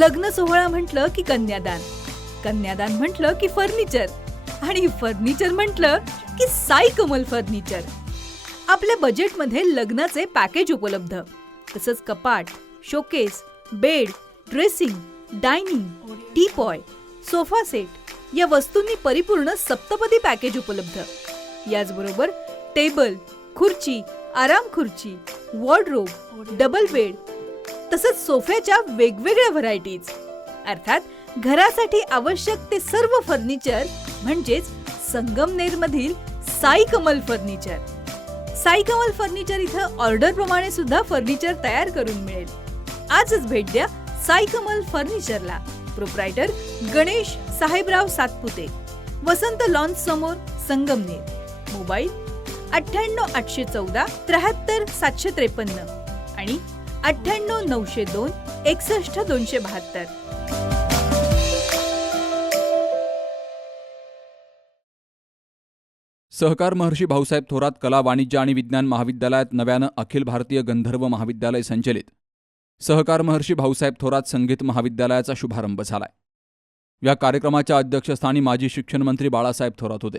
लग्न सोहळा म्हटलं की कन्यादान, कन्यादान म्हटलं की फर्निचर आणि फर्निचर म्हटलं की साई कमल फर्निचर. आपल्या बजेटमध्ये लग्नाचे पॅकेज उपलब्ध. तसंच कपाट, showcase, bed, dressing, dining, teapoy, sofa set या वस्तूंनी परिपूर्ण सप्तपदी पॅकेज उपलब्ध. याचबरोबर टेबल, खुर्ची, आराम खुर्ची, वॉर्डरोब, डबल बेड तसंच सोफ्याच्या वेगवेगळ्या व्हरायटीज. अर्थात घरासाठी आवश्यक ते सर्व फर्निचर म्हणजेच संगमनेरमधील साई कमल फर्निचर. साई कमल फर्निचर इथं ऑर्डर प्रमाणे सुद्धा फर्निचर तयार करून मिळेल. आजच भेट द्या साई कमल फर्निचरला. प्रोप्रायटर गणेश साहेबराव सातपुते, वसंत लॉन्स समोर, संगमनेर. मोबाईल 98 814 73 753 आणि 98 902 61 272. सहकार महर्षी भाऊसाहेब थोरात कला वाणिज्य आणि विज्ञान महाविद्यालयात नव्यानं अखिल भारतीय गंधर्व महाविद्यालय संचलित सहकार महर्षी भाऊसाहेब थोरात संगीत महाविद्यालयाचा शुभारंभ झालाय. या कार्यक्रमाच्या अध्यक्षस्थानी माजी शिक्षण मंत्री बाळासाहेब थोरात होते.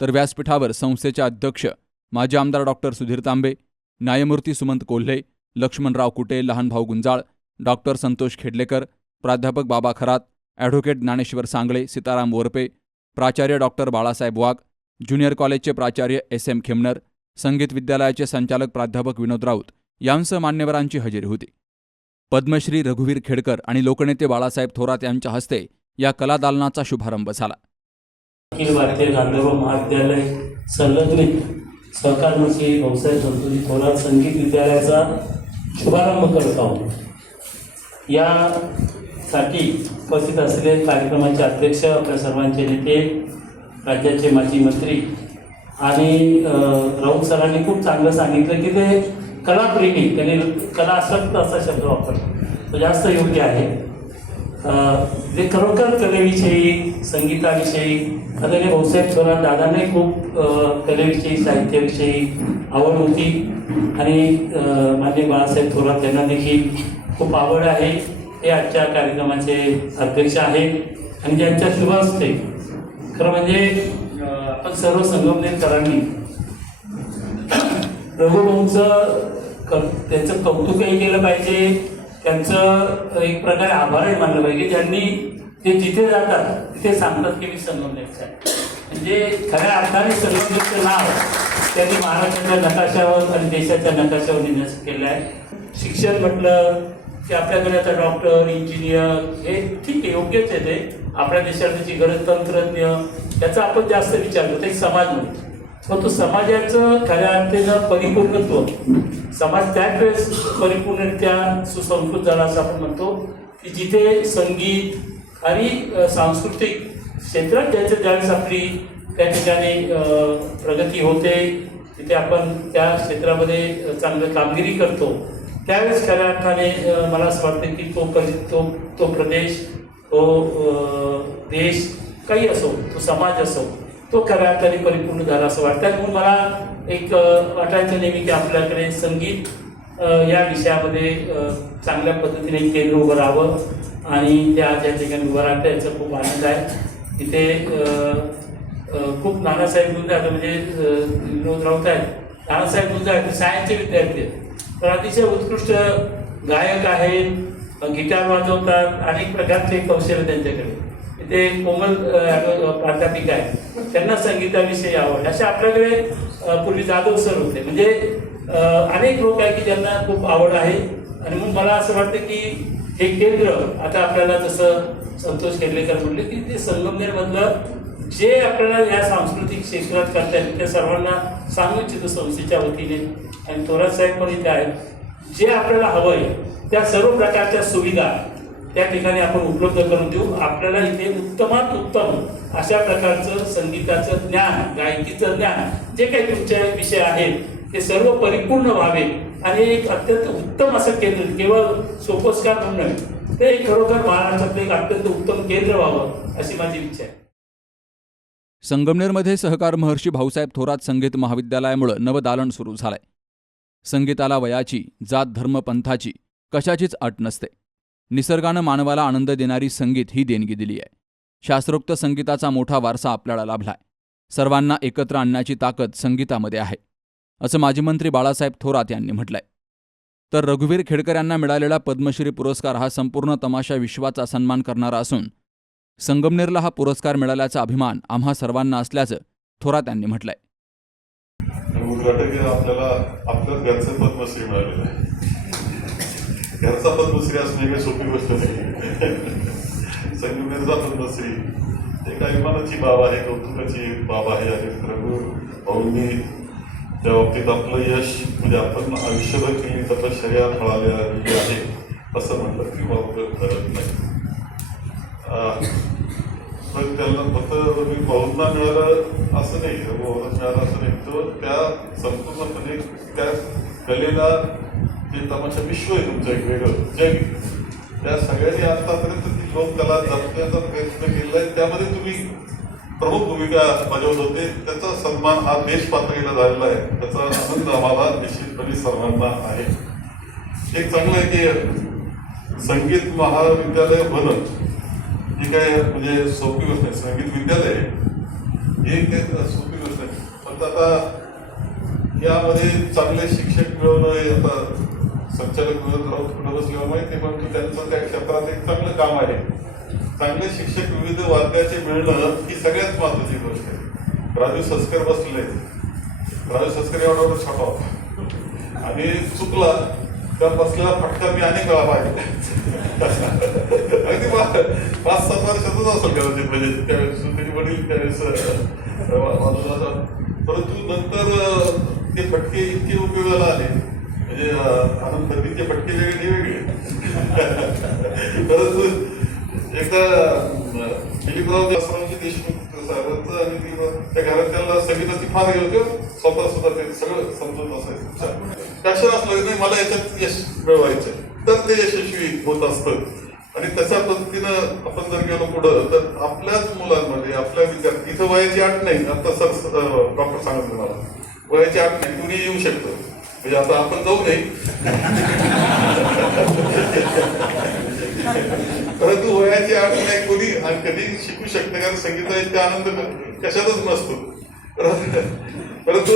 तर व्यासपीठावर संस्थेचे अध्यक्ष माजी आमदार डॉक्टर सुधीर तांबे, न्यायमूर्ती सुमंत कोल्हे, लक्ष्मणराव कुटे, लहानभाऊ गुंजाळ, डॉक्टर संतोष खेडलेकर, प्राध्यापक बाबा खरात, ॲडव्होकेट ज्ञानेश्वर सांगळे, सीताराम वरपे, प्राचार्य डॉक्टर बाळासाहेब वाघ, ज्युनियर कॉलेजचे प्राचार्य SM खेमनर, संगीत विद्यालयाचे संचालक प्राध्यापक विनोद राऊत यांसह मान्यवरांची हजेरी होती. पद्मश्री रघुवीर खेडकर आणि लोकनेते बाळासाहेब थोरात यांच्या हस्ते या कलादालनाचा शुभारंभ झाला. अखिल भारतीय गांधर्व महाविद्यालय संलग्नित सहकार महर्षी भाऊसाहेब संतोषी थोरात संगीत विद्यालयाचा शुभारंभ करत आहोत. यासाठी उपस्थित असलेले कार्यक्रमाचे अध्यक्ष, आपल्या सर्वांचे नेते, राज्याचे माजी मंत्री आणि राऊत सरांनी खूप चांगलं सांगितलं की ते कलाप्रेमी, त्यांनी कलासक्त असा शब्द वापरला, तो जास्त योग्य आहे. जे खरोखर कलेविषयी, संगीताविषयी आदरणीय भाऊसाहेब थोरात दादांनी खूप कलेविषयी, साहित्याविषयी आवड होती आणि माननीय बाळासाहेब थोरात यांना देखील खूप आवड आहे. हे आजच्या कार्यक्रमाचे अध्यक्ष आहेत आणि ज्यांच्या शुभ हस्ते खरं म्हणजे आपण सर्व संगमनेरकरांनी रघुभाऊंचं त्यांचं कौतुकही केलं पाहिजे, त्यांचं एक प्रकारे आभारही मानलं पाहिजे. ज्यांनी ते जिथे जातात तिथे सांगतात की मी संगमनेरचा आहे. म्हणजे खऱ्या अर्थाने संगमनेरचं नाव त्यांनी महाराष्ट्राच्या नकाशावर आणि देशाच्या नकाशावर नेण्याचं केलं आहे. शिक्षण म्हटलं की आपल्याकडे आता डॉक्टर, इंजिनियर हे ठीक आहे, योग्यच आहे. ते आपल्या देशात त्याची गरज, तंत्रज्ञ याचा आपण जास्त विचार करतो एक समाज म्हणून. पण तो समाजाचं खऱ्या अर्थेनं परिपूर्णत्व, समाज त्याच वेळेस परिपूर्णरित्या सुसंस्कृत झाला असं आपण म्हणतो की जिथे संगीत आणि सांस्कृतिक क्षेत्रात ज्यावेळेस आपली त्या ठिकाणी प्रगती होते, तिथे आपण त्या क्षेत्रामध्ये चांगलं कामगिरी करतो, त्यावेळेस खऱ्या अर्थाने मला असं वाटतं की तो प्रदेश, तो देश काही असो, तो समाज असो, तो खऱ्या अर्थाने परिपूर्ण झाला असं वाटतं. म्हणून मला एक वाटायचं नेहमी की आपल्याकडे संगीत या विषयामध्ये चांगल्या पद्धतीने केंद्र उभं राहावं आणि त्या ज्या ठिकाणी उभं राहतं याचा खूप आनंद आहे. इथे खूप नानासाहेब गुंजा आता म्हणजे विनोद राऊत आहेत, नानासाहेब गुंजा आहेत, सायन्सचे विद्यार्थी आहेत, तर अतिशय उत्कृष्ट गायक आहेत, गिटार वाजवतात, अनेक प्रकारचे कौशल्य त्यांच्याकडे. इथे कोमल प्राध्यापिका आहेत, त्यांना संगीताविषयी आवड. अशा आपल्याकडे पूर्वी जाधव सर होते. म्हणजे अनेक लोक आहेत की ज्यांना खूप आवड आहे. आणि म्हणून मला असं वाटतं की हे केंद्र आता आपल्याला जसं संतोष खेडलेकर म्हटले की ते संगमनेरमधलं जे आपल्याला या सांस्कृतिक क्षेत्रात करता येईल त्या सर्वांना सांगू इच्छितो संस्थेच्या वतीने. आणि थोरात साहेब पण इथे आहेत. जे आपल्याला हवं आहे त्या सर्व प्रकारच्या सुविधा त्या ठिकाणी आपण उपलब्ध करून देऊ. आपल्याला इथे उत्तमात उत्तम अशा प्रकारचं संगीताचं ज्ञान, गायकीचं ज्ञान, जे काही तुमचे विषय आहेत ते सर्व परिपूर्ण व्हावे आणि एक अत्यंत उत्तम असं केंद्र, केवळ सोपस्कार म्हणून नव्हे, ते खरोखर महाराष्ट्रातलं एक अत्यंत उत्तम केंद्र व्हावं अशी माझी इच्छा आहे. संगमनेरमध्ये सहकार महर्षी भाऊसाहेब थोरात संगीत महाविद्यालयामुळे नवदालन सुरू झालंय. संगीताला वयाची, जात, धर्म, पंथाची कशाचीच अट नसते. निसर्गानं मानवाला आनंद देणारी संगीत ही देणगी दिली आहे. शास्त्रोक्त संगीताचा मोठा वारसा आपल्याला लाभलाय. सर्वांना एकत्र आणण्याची ताकद संगीतामध्ये आहे, असं माजी मंत्री बाळासाहेब थोरात यांनी म्हटलंय. तर रघुवीर खेडकर यांना मिळालेला पद्मश्री पुरस्कार हा संपूर्ण तमाशा विश्वाचा सन्मान करणारा असून संगमनेरला हा पुरस्कार मिळाल्याचा अभिमान आम्हा सर्वांना असल्याचं थोरात यांनी म्हटलंय. उद्घाटक आपल्याला आपल्याच घरचं पद्मश्री मिळालेलं आहे. घरचा पद्मश्री असणे काही सोपी गोष्ट नाही. संगमनेरचा पद्मश्री एक अभिमानाची बाब आहे, कौतुकाची बाब आहे. आणि रघु भाऊंनी त्या बाबतीत आपलं यश म्हणजे आपण आयुष्यभर केली तपश्चर्या फळालेली आहे असं म्हटलं की वावगं करत नाही. पण त्याला फक्त रघु भाऊंना मिळालं असं नाही, रघु भाऊंना मिळालं असं नाही. तो त्या संपूर्णपणे त्या कलेला जे तमाशा विश्व आहे तुमचं एक वेगळं जग, त्या सगळ्यांनी आतापर्यंत ती लोककला जपण्याचा प्रयत्न केलेला आहे. त्यामध्ये तुम्ही प्रमुख भूमिका बजावत होते. त्याचा सन्मान हा देश पातळीला झालेला आहे. त्याचा आनंद आम्हाला निश्चितपणे सर्वांना आहे. एक चांगलं आहे की संगीत महाविद्यालय बनत ही काय म्हणजे सोपी गोष्ट नाही. संगीत विद्यालय ही काही सोपी गोष्ट नाही. फक्त आता यामध्ये चांगले शिक्षक मिळवणं हे आता संचालक राऊत कुठं बसल्यावर माहिती आहे, पण त्यांचं त्या क्षेत्रात एक चांगलं काम आहे. चांगले शिक्षक विविध वाद्याचे मिळणं ही सगळ्यात महत्वाची गोष्ट आहे. राजू सस्कर बसलेले, राजू सस्कर एवढा छोटा होता आणि चुकला त्या बसलेला फटका मी अनेक वेळा पाहिजे. अगदी 5-7 वर्षातच असेल कदाचित, म्हणजे त्यावेळेस त्याचे वडील त्यावेळेस. परंतु नंतर ते फटके इतके उपयोगाला आले, म्हणजे आनंद फटके फटके वेगळे. परंतु एकदा दिलीपराव आश्रमजी देशमुख साहेबांचं आणि त्या घरात त्यांना संगीताची फार गेलो किंवा स्वतः सुद्धा ते सगळं समजून असायचं. कशा असलं की नाही मला याच्यात यश मिळवायचं तर ते यशस्वी होत असतं. आणि तशा पद्धतीनं आपण जर गेलो पुढं तर आपल्याच मुलांमध्ये आपल्या विद्यार्थी इथं वयाची अट नाही. आता सर डॉक्टर सांगत मला वयाची अट नाही, कुणी येऊ शकतं. म्हणजे आता आपण जाऊ नये, परंतु वयाची अट नाही, कोणी कधी शिकू शकतं. कारण संगीताचा इतका आनंद कशातच नसतो. परंतु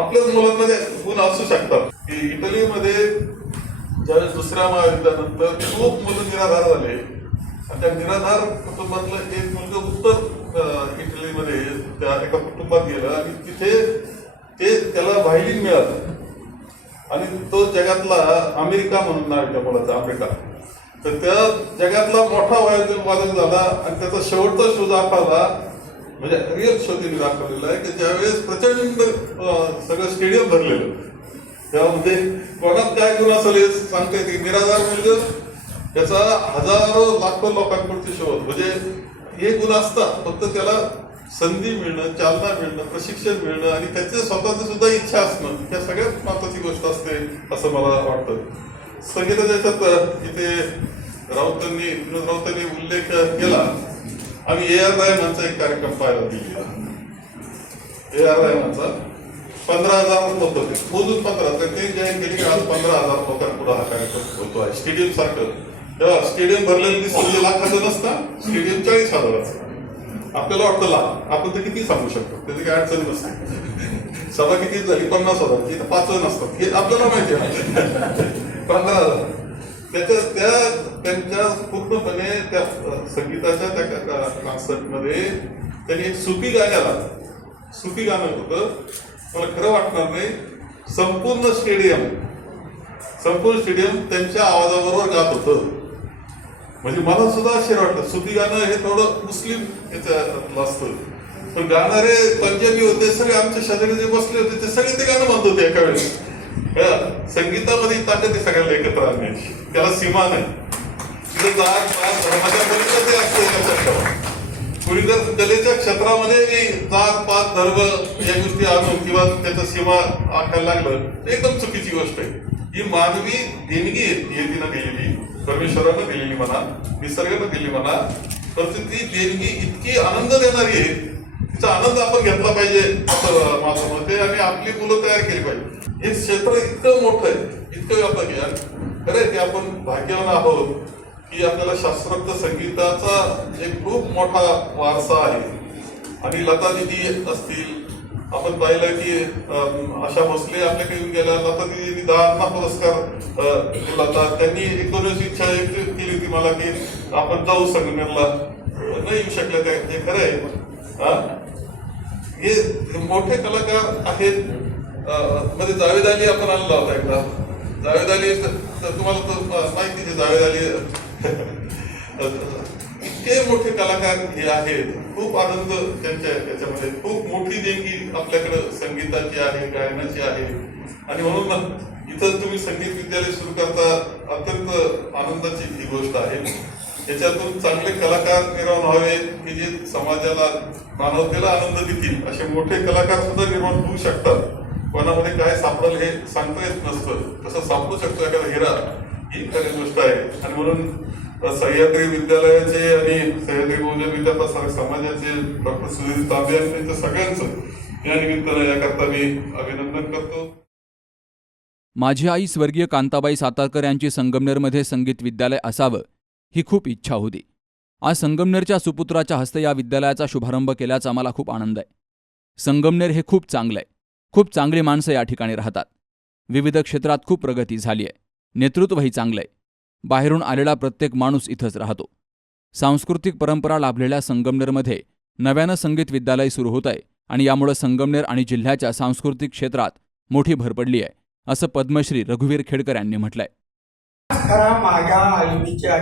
आपल्याच मुलांमध्ये गुण असू शकतात. की इटलीमध्ये ज्यावेळेस दुसऱ्या महायुद्धानंतर खूप मुलं निराधार झाले आणि त्या निराधार कुटुंबातलं एक मुलगा उत्तर इटलीमध्ये त्या एका कुटुंबात गेलं आणि तिथे त्याला व्हायलिन मिळालं आणि तो जगातला अमेरिका म्हणून नाव आहे त्या मुलाचा, अमेरिका. तर त्या जगातला मोठा व्हायलिन वादक झाला आणि त्याचा शेवटचा शो दाखवला, म्हणजे रिअल शो त्यांनी दाखवलेला आहे की ज्यावेळेस प्रचंड सगळं स्टेडियम भरलेलं. त्यामध्ये कोणात काय गुण असेल सांगता येते. निराधार मुलगा त्याचा हजारो लाखो लोकांपुढचे शो होत. म्हणजे हे गुण असतात, फक्त त्याला संधी मिळणं, चालना मिळणं, प्रशिक्षण मिळणं आणि त्याची स्वतःची सुद्धा इच्छा असणं या सगळ्यात महत्वाची गोष्ट असते असं मला वाटतं. संगीताच्या याच्यात इथे विनोद राऊतांनी उल्लेख केला. आम्ही A.R. रहमानचा एक कार्यक्रम पाहायला दिलेला. A.R. रहमानचा 15,000 लोक होते, मोजून 15. तर ते जाहीर केली की आज 15,000 लोकांपुढे हा कार्यक्रम होतो आहे. स्टेडियम सारखं तेव्हा स्टेडियम भरलेलं दिसतं, म्हणजे लाखाचं नसतं, स्टेडियम 40,000. आपल्याला वाटतं लाख, आपण तर किती सांगू शकतो, त्याची काही अडचण नसते. सभा किती झाली 50,000, इथं 5 नसतात हे आपल्याला माहिती आहे. 15,000 त्यांच्या पूर्णपणे त्या संगीताच्या त्या कॉन्सर्टमध्ये त्यांनी एक सुफी गाणं होतं. मला खरं वाटणार नाही, संपूर्ण स्टेडियम त्यांच्या आवाजाबरोबर गात होतं. म्हणजे मला सुद्धा आश्चर्य वाटतं. सुफी गाणं हे थोडं मुस्लिम याच्यातलं असतं, पण गाणारे पंजाबी होते, सगळे आमच्या शेजारी जे बसले होते ते सगळे ते गाणं म्हणत होते एका वेळेस. संगीतामध्ये ताकद आहे सगळ्यांना एकत्र आणण्याची, त्याला सीमा नाही. तिथं जात पात धर्माच्या पलीकडे ते असतं. कुणी जर कलेच्या क्षेत्रामध्ये जात पात धर्म या गोष्टी आणून किंवा त्याच्या सीमा आखायला लागलं तर एकदम चुकीची गोष्ट आहे. ही मानवी देणगी येतीनं दिलेली, परमेश्वरानं दिलेली म्हणा, निसर्गानं दिली म्हणा, परंतु ती देणगी इतकी आनंद देणारी आहे, तिचा आनंद आपण घेतला पाहिजे असं माझं मत आहे. आणि आपली मुलं तयार केली पाहिजे. हे क्षेत्र इतकं मोठं आहे, इतकं व्यापक आहे. खरं आहे की आपण भाग्यवान आहोत की आपल्याला शास्त्रोक्त संगीताचा एक खूप मोठा वारसा आहे. आणि लता दिदी असतील, आपण पाहिलं की आशा भोसले आपल्याकडे येऊन गेल्या. लता दिदींनी 10 पुरस्कार दिला होता. त्यांनी 1-2 दिवस इच्छा केली होती मला की आपण जाऊ संगमेरला, नाही येऊ शकले ते, हे खरं आहे. हे मोठे कलाकार आहेत. मध्ये जावेद अली आपण आणला होता एकदा. जावेद अली तुम्हाला तर माहिती आहे, जावेद अली इतके मोठे कलाकार हे आहेत. खूप आनंद त्यांच्या याच्यामध्ये, खूप मोठी देणगी आपल्याकडे संगीताची आहे, गायनाची आहे. आणि म्हणून इथं तुम्ही संगीत विद्यालय सुरू करता, अत्यंत आनंदाची ही गोष्ट आहे. याच्यातून चांगले कलाकार निर्माण व्हावे की जे समाजाला, मानवतेला आनंद देतील, असे मोठे कलाकार सुद्धा निर्माण होऊ शकतात. कोणामध्ये काय सापडेल हे सांगता येत नसतं, कसं सापडू शकतो एखादा हिरा, ही खरी गोष्ट आहे. आणि म्हणून सह्याद्री विद्यालयाचे आणि सह्याद्री बहुजन विद्यापीठ समाजाचे डॉक्टर सुधीर तांबे आणि त्यांच्या सगळ्यांचं या निमित्तानं याकरता मी अभिनंदन करतो. माझी आई स्वर्गीय कांताबाई सातारकर यांची संगमनेरमध्ये संगीत विद्यालय असावं ही खूप इच्छा होती. आज संगमनेरच्या सुपुत्राच्या हस्ते या विद्यालयाचा शुभारंभ केल्याचा मला खूप आनंद आहे. संगमनेर हे खूप चांगलं आहे. खूप चांगली माणसं या ठिकाणी राहतात. विविध क्षेत्रात खूप प्रगती झाली आहे. नेतृत्वही चांगलं आहे. बाहेरून आलेला प्रत्येक माणूस इथंच राहतो. सांस्कृतिक परंपरा लाभलेल्या संगमनेरमध्ये नव्यानं संगीत विद्यालय सुरू होत आहे आणि यामुळे संगमनेर आणि जिल्ह्याच्या सांस्कृतिक क्षेत्रात मोठी भर पडली आहे, असं पद्मश्री रघुवीर खेडकर यांनी म्हटलंय. खरा माझ्या आईच्या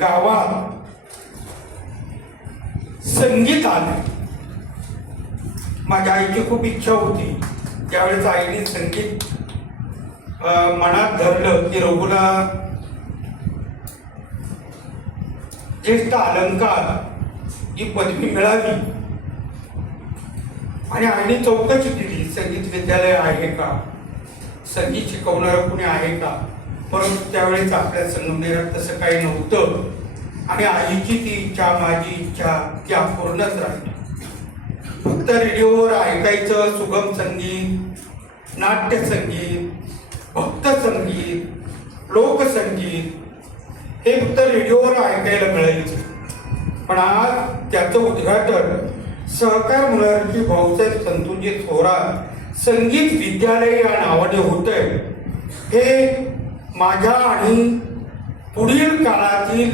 गावात संगीत आलं. माझ्या आईची खूप इच्छा होती. त्यावेळेस आईने संगीत मनात धरलं की रघुला ज्येष्ठ अलंकार ही पदवी मिळावी. आणि आईने चौकशी केली, संगीत विद्यालय आहे का, संगीत शिकवणारं कुणी आहे का. परंतु त्यावेळेस आपल्या संगमनेरात तसं काही नव्हतं. आणि आईची ती इच्छा, माझी इच्छा ती अपूर्णच राहिली. फक्त रेडिओवर ऐकायचं सुगम संगीत, नाट्यसंगीत, भक्त संगीत, लोकसंगीत हे फक्त रेडिओवर ऐकायला मिळायचं. पण आज त्याचं उद्घाटन सहकार मंडळाचे भाऊसाहेब संतोषजी थोरात संगीत विद्यालय या नावाने होतंय. हे माझ्या आणि पुढील काळातील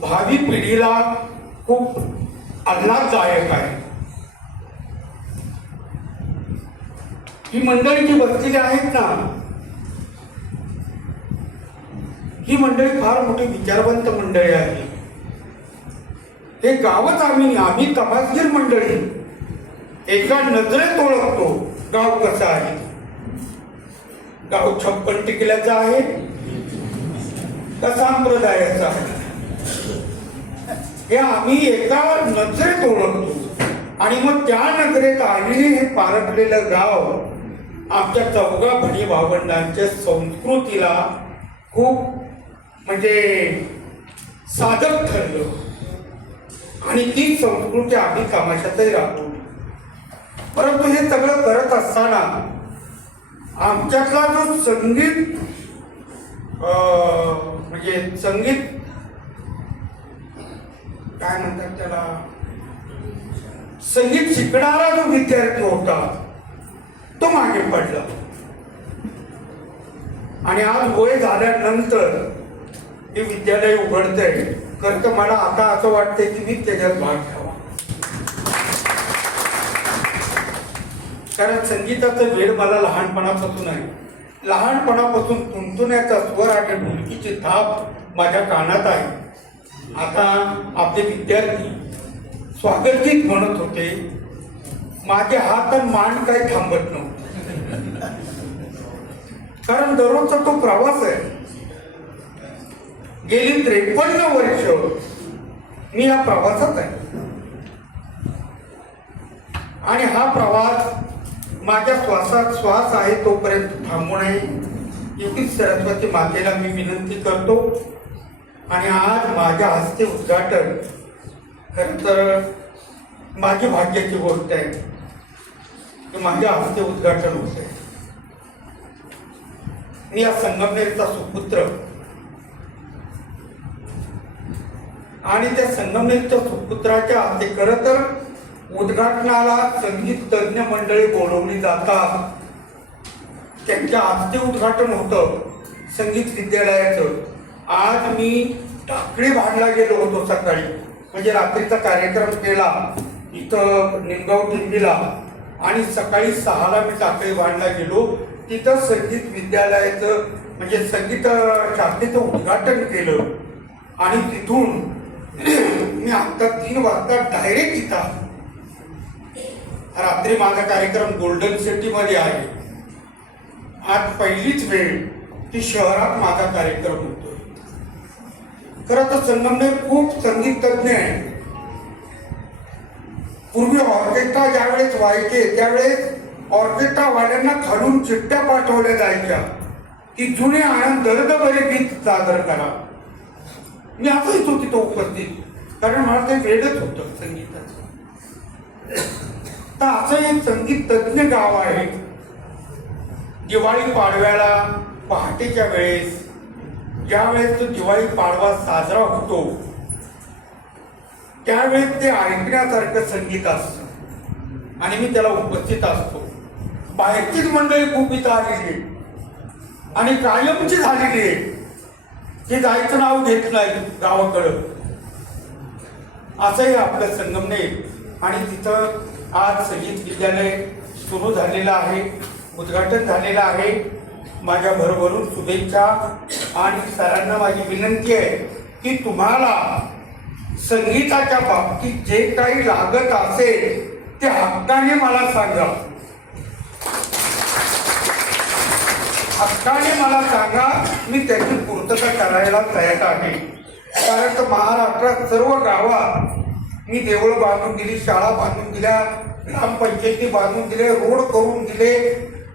भावी पिढीला खूप आल्हाददायक आहे. ही मंडळी जी बसलेली आहेत ना, ही मंडळी फार मोठी विचारवंत मंडळी आहे. हे गावच आम्ही तमासगीर मंडळी एका नजरेत ओळखतो गाव कसं आहे. गाव 56 टिकल्याचं आहे का संप्रदायाचं आहे, हे आम्ही एका नजरेत ओळखतो. आणि मग त्या नजरेत आलेले हे पारखलेलं गाव आमच्या चौघा बहिणी भावंडांच्या संस्कृतीला खूप म्हणजे साधक ठरलं. आणि ती संस्कृती आम्ही तमाशातही राबवली. परंतु हे सगळं करत असताना आमच्यातला जो संगीत म्हणजे संगीत काय म्हणतात त्याला, संगीत शिकणारा जो विद्यार्थी होता तो मागे पडला. आणि आज वय झाल्यानंतर हे विद्यालय उघडतंय. खरं तर मला आता असं वाटतंय की मी त्याच्यात भाग घ्यावा. कारण संगीताचं वेळ मला लहानपणापासून आहे. लहानपणापासून तुंतुण्याचा स्वर आणि ढोलकीची थाप माझ्या कानात आहे. आता आपले विद्यार्थी स्वागतगीत म्हणत होते, माझे हात आणि मान काही थांबत नव्हते. कारण दररोजचा तो प्रवास आहे. गेली 53 वर्ष मी या प्रवासात आहे. आणि हा प्रवास माझ्या श्वासात श्वास आहे तोपर्यंत थांबू नये एवढीच सरस्वती मातेला मी विनंती करतो. आणि आज माझ्या हस्ते उद्घाटन खरं तर माझी भाग्याची गोष्ट आहे की माझ्या हस्ते उद्घाटन होत आहे. मी या संगमनेरचा सुपुत्र आणि त्या संगमनेरच्या सुपुत्राच्या ते खरं तर उद्घाटनाला संगीत तज्ञ मंडळी बोलवली जातात. त्यांच्या हस्ते उद्घाटन होतं संगीत विद्यालयाचं. आज मी टाकळी भाडला गेलो होतो सकाळी, म्हणजे रात्रीचा कार्यक्रम केला इथं निमगाव टिंबीला, आणि सकाळी 6ला मी टाकळी भाडला गेलो. तिथं संगीत विद्यालयाचं म्हणजे संगीत शाखेचं उद्घाटन केलं. आणि तिथून मी आता 3 वाजता डायरेक्ट इथं. रात्री माझा कार्यक्रम गोल्डन सिटीमध्ये आहे. आज पहिलीच वेळ की शहरात माझा कार्यक्रम होतोय. खरं तर संगमनेर खूप संगीत तज्ञ आहे. पूर्वी ऑर्केस्ट्रा ज्यावेळेस व्हायचे त्यावेळेस ऑर्केस्ट्रा वाल्यांना खालून चिठ्ठ्या पाठवल्या जायच्या की जुने आनंद दर्दभरे गीत सादर करा. मी आता येतो तिथं उपस्थित, कारण मला ते वेळच होतं संगीताचं. तर असं एक संगीत तज्ञ गाव आहे. दिवाळी पाडव्याला पहाटेच्या वेळेस ज्यावेळेस तो दिवाळी पाडवा साजरा होतो त्यावेळेस ते ऐकण्यासारखं संगीत असतं आणि मी त्याला उपस्थित असतो. बाहेरचीच मंडळी खूप इथं आलेली आहे आणि कायमची झालेली आहे. ते जायचं नाव घेत नाही गावाकडं. असंही आपलं संगमनेर. आणि तिथं आज संगीत विद्यालय सुरू झालेलं आहे, उद्घाटन झालेलं आहे. माझ्या भरभरून शुभेच्छा. आणि सरांना माझी विनंती आहे की तुम्हाला संगीताच्या बाबतीत जे काही लागत असेल ते हक्काने मला सांगा. हक्काने मला सांगा, मी त्याची पूर्तता करायला तयार आहे. कारण तर महाराष्ट्रात सर्व गावात मी देवळं बांधून दिली, शाळा बांधून दिल्या, ग्रामपंचायती बांधून दिले, रोड करून दिले,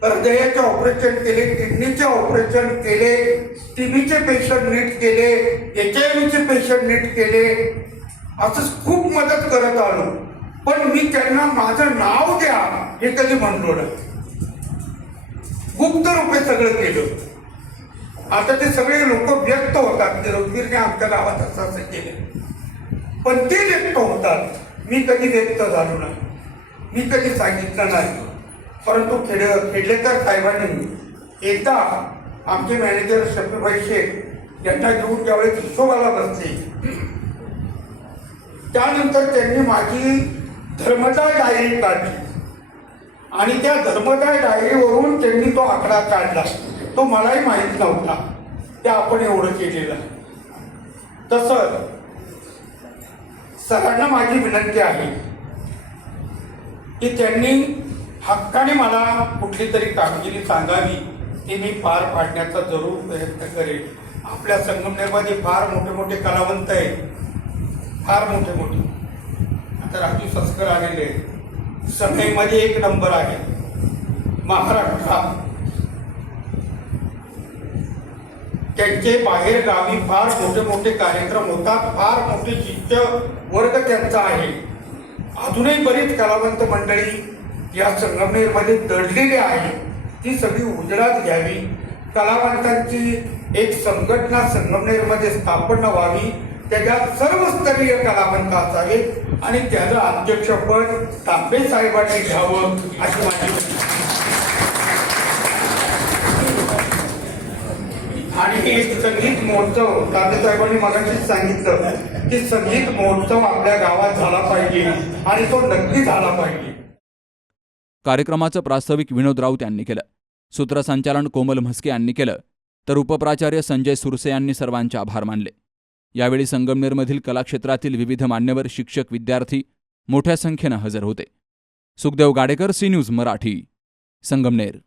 हृदयाचे ऑपरेशन केले, किडनीचे ऑपरेशन केले, टीबीचे पेशंट नीट केले, HIV पेशंट नीट केले. असं खूप मदत करत आलो. पण मी त्यांना माझं नाव द्या हे कधी म्हणलो नाही. गुप्त रूपे सगळं केलं. आता ते सगळे लोक व्यक्त होतात की रघुवीरने आमच्या गावात असं केलं, पण ते व्यक्त होतात. मी कधी व्यक्त झालो नाही, मी कधी सांगितलं नाही. परंतु खेडलेकर साहेबांनी एकदा आमचे मॅनेजर शफीभाई शेख यांना घेऊन ज्यावेळेस हिशोबाला बसले त्यानंतर त्यांनी माझी धर्मदाय डायरी काढली आणि त्या धर्मदाय डायरीवरून त्यांनी तो आकडा काढला. तो मलाही माहीत नव्हता. ते आपण एवढं केलेलं. तसं सरांना माझी विनंती आहे की त्यांनी हक्काने मला कुठली तरी कामगिरी सांगावी, ती मी पार पाडण्याचा जरूर प्रयत्न करेन. आपल्या संगमनेरमध्ये फार मोठे मोठे कलावंत आहेत, फार मोठे मोठे. आता राजू सस्कर आलेले समेमध्ये 1 नंबर आहे महाराष्ट्रात. त्यांचे बाहेर गावी फार मोठे मोठे कार्यक्रम होतात, फार मोठे शिष्य वर्ग त्यांचा आहे. अजूनही बरीच कलावंत मंडळी या संगमनेरमध्ये दडलेली आहे. ती सगळी उजळात घ्यावी. कलावंतांची एक संघटना संगमनेरमध्ये स्थापन व्हावी. त्याच्यात सर्वस्तरीय कलावंत असावेत आणि त्याचं अध्यक्षपद तांबे साहेबांनी घ्यावं अशी माझी. आणि एक संगीत महोत्सव तांबे साहेबांनी मगाशीच सांगितलं की संगीत महोत्सव आपल्या गावात झाला पाहिजे आणि तो नक्की झाला पाहिजे. कार्यक्रमाचं प्रास्ताविक विनोद राऊत यांनी केलं. सूत्रसंचालन कोमल म्हस्के यांनी केलं, तर उपप्राचार्य संजय सुरसे यांनी सर्वांचे आभार मानले. यावेळी संगमनेरमधील कलाक्षेत्रातील विविध मान्यवर, शिक्षक, विद्यार्थी मोठ्या संख्येनं हजर होते. Sukhdev Gadekar, C news Marathi, Sangamner.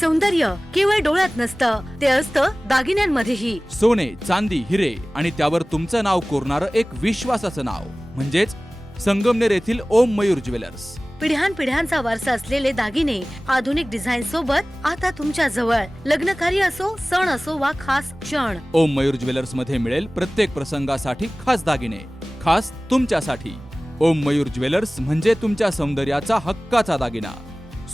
सौंदर्य केवळ डोळ्यात नसतं, ते असतं दागिन्यांमध्येही. सोने, चांदी, हिरे आणि त्यावर तुमचं नाव कोरणारं एक विश्वासाचं नाव म्हणजेच संगमनेर येथील ओम मयूर ज्वेलर्स. पिढ्यानपिढ्यांचा वारसा असलेले दागिने आधुनिक डिझाईन सोबत आता तुमच्या जवळ. लग्नकार्य असो, सण असो वा खास क्षण, ओम मयूर ज्वेलर्स मध्ये मिळेल प्रत्येक प्रसंगासाठी खास दागिने, खास तुमच्यासाठी. ओम मयूर ज्वेलर्स म्हणजे तुमच्या सौंदर्याचा हक्काचा दागिना.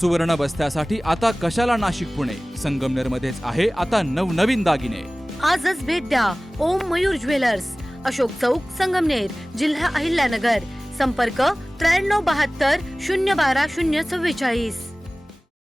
सुवर्ण बस्त्यासाठी आता कशाला नाशिक पुणे, संगमनेरमध्येच आहे आता नवनवीन दागिने. आजच भेट द्या ओम मयूर ज्वेलर्स, अशोक चौक, संगमनेर, जिल्हा अहिल्यानगर. संपर्क 9372 012 044.